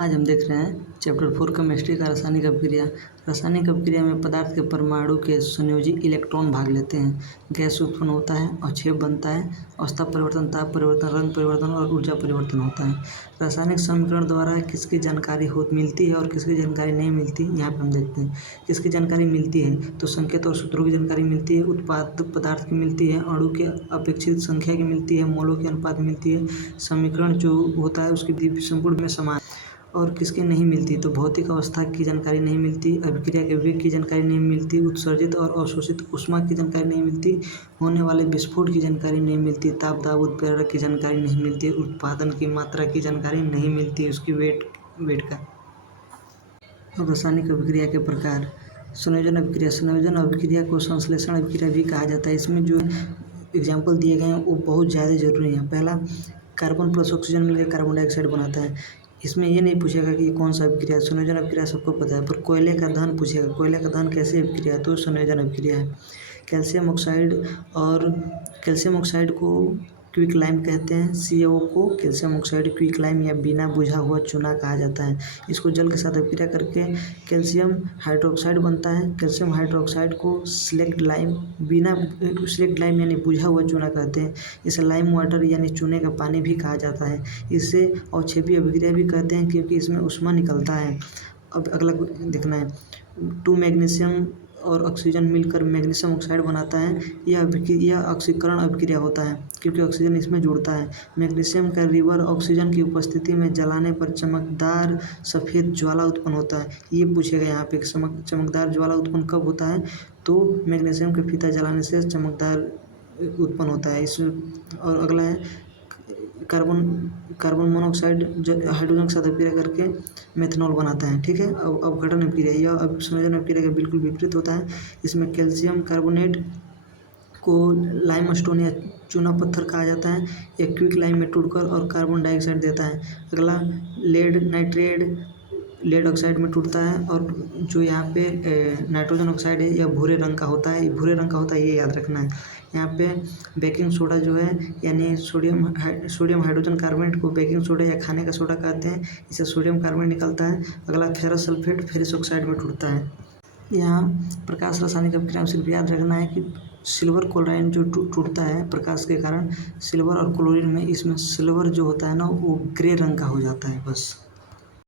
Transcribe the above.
आज हम देख रहे हैं चैप्टर 4 केमिस्ट्री का रासायनिक अभिक्रिया। रासायनिक अभिक्रिया में पदार्थ के परमाणु के संयोजी इलेक्ट्रॉन भाग लेते हैं, गैस उत्पन्न होता है, अवक्षेप बनता है, अवस्था परिवर्तन, ताप परिवर्तन, रंग परिवर्तन और ऊर्जा परिवर्तन होता है। रासायनिक समीकरण द्वारा किसकी जानकारी मिलती है और किसकी जानकारी नहीं मिलती, यहाँ पर हम देखते हैं। किसकी जानकारी मिलती है तो संकेत और सूत्रों की जानकारी मिलती है, उत्पाद पदार्थ की मिलती है, अणु के अपेक्षित संख्या की मिलती है, मोलों के अनुपात मिलती है, समीकरण जो होता है उसकी संपूर्ण में समान। और किसकी नहीं मिलती तो भौतिक अवस्था की जानकारी नहीं मिलती, अभिक्रिया के वेग की जानकारी नहीं मिलती, उत्सर्जित और अवशोषित ऊष्मा की जानकारी नहीं मिलती, होने वाले विस्फोट की जानकारी नहीं मिलती, ताप दाब उत्प्रेरक की जानकारी नहीं मिलती, उत्पादन की मात्रा की जानकारी नहीं मिलती, उसकी वेट का। अब रासायनिक अभिक्रिया के प्रकार। संयोजन अभिक्रिया। संयोजन अभिक्रिया को संश्लेषण अभिक्रिया भी कहा जाता है। इसमें जो एग्जाम्पल दिए गए हैं वो बहुत ज़्यादा जरूरी हैं। पहला, कार्बन प्लस ऑक्सीजन मिलकर कार्बन डाइऑक्साइड बनाता है। इसमें ये नहीं पूछेगा कि ये कौन सा अभिक्रिया है, संयोजन अभिक्रिया सबको पता है। पर कोयले का दहन पूछेगा, कोयले का दहन कैसे अभिक्रिया है तो संयोजन अभिक्रिया है। कैल्शियम ऑक्साइड को क्विक लाइम कहते हैं। CO को कैल्शियम ऑक्साइड क्विक लाइम या बिना बुझा हुआ चूना कहा जाता है। इसको जल के साथ अभिक्रिया करके कैल्शियम हाइड्रोक्साइड बनता है। कैल्शियम हाइड्रोक्साइड को सिलेक्ट लाइम यानी बुझा हुआ चूना कहते हैं। इसे लाइम वाटर यानी चूने का पानी भी कहा जाता है। इसे अवक्षेपी अभिक्रिया भी कहते हैं क्योंकि इसमें ऊष्मा निकलता है। अब अगला देखना है, 2 मैग्नीशियम और ऑक्सीजन मिलकर मैग्नीशियम ऑक्साइड बनाता है। यह ऑक्सीकरण अभिक्रिया होता है क्योंकि ऑक्सीजन इसमें जुड़ता है। मैग्नीशियम का रिवर ऑक्सीजन की उपस्थिति में जलाने पर चमकदार सफ़ेद ज्वाला उत्पन्न होता है। ये पूछेगा यहाँ पे चमकदार ज्वाला उत्पन्न कब होता है तो मैग्नीशियम का फीता जलाने से चमकदार उत्पन्न होता है। और अगला है कार्बन मोनोऑक्साइड हाइड्रोजन के साथ अभिक्रिया करके मेथनॉल बनाता है। ठीक है। अब अपघटन अभिक्रिया, यह संयोजन अभिक्रिया के बिल्कुल विपरीत होता है। इसमें कैल्शियम कार्बोनेट को लाइमस्टोन या चूना पत्थर कहा जाता है। यह क्विक लाइम में टूटकर और कार्बन डाइऑक्साइड देता है। अगला, लेड ऑक्साइड में टूटता है और जो यहाँ पे नाइट्रोजन ऑक्साइड है यह भूरे रंग का होता है। भूरे रंग का होता है, ये याद रखना है। यहाँ पे बेकिंग सोडा जो है यानी सोडियम हाइड्रोजन कार्बोनेट को बेकिंग सोडा या खाने का सोडा कहते हैं। इससे सोडियम कार्बोनेट निकलता है। अगला, फेरस सल्फेट फेरस ऑक्साइड में टूटता है। यहाँ प्रकाश रासायनिक अभिक्रिया में सिर्फ याद रखना है कि सिल्वर क्लोराइन जो टूटता है प्रकाश के कारण, सिल्वर और क्लोरीन में, इसमें सिल्वर जो होता है ना वो ग्रे रंग का हो जाता है बस।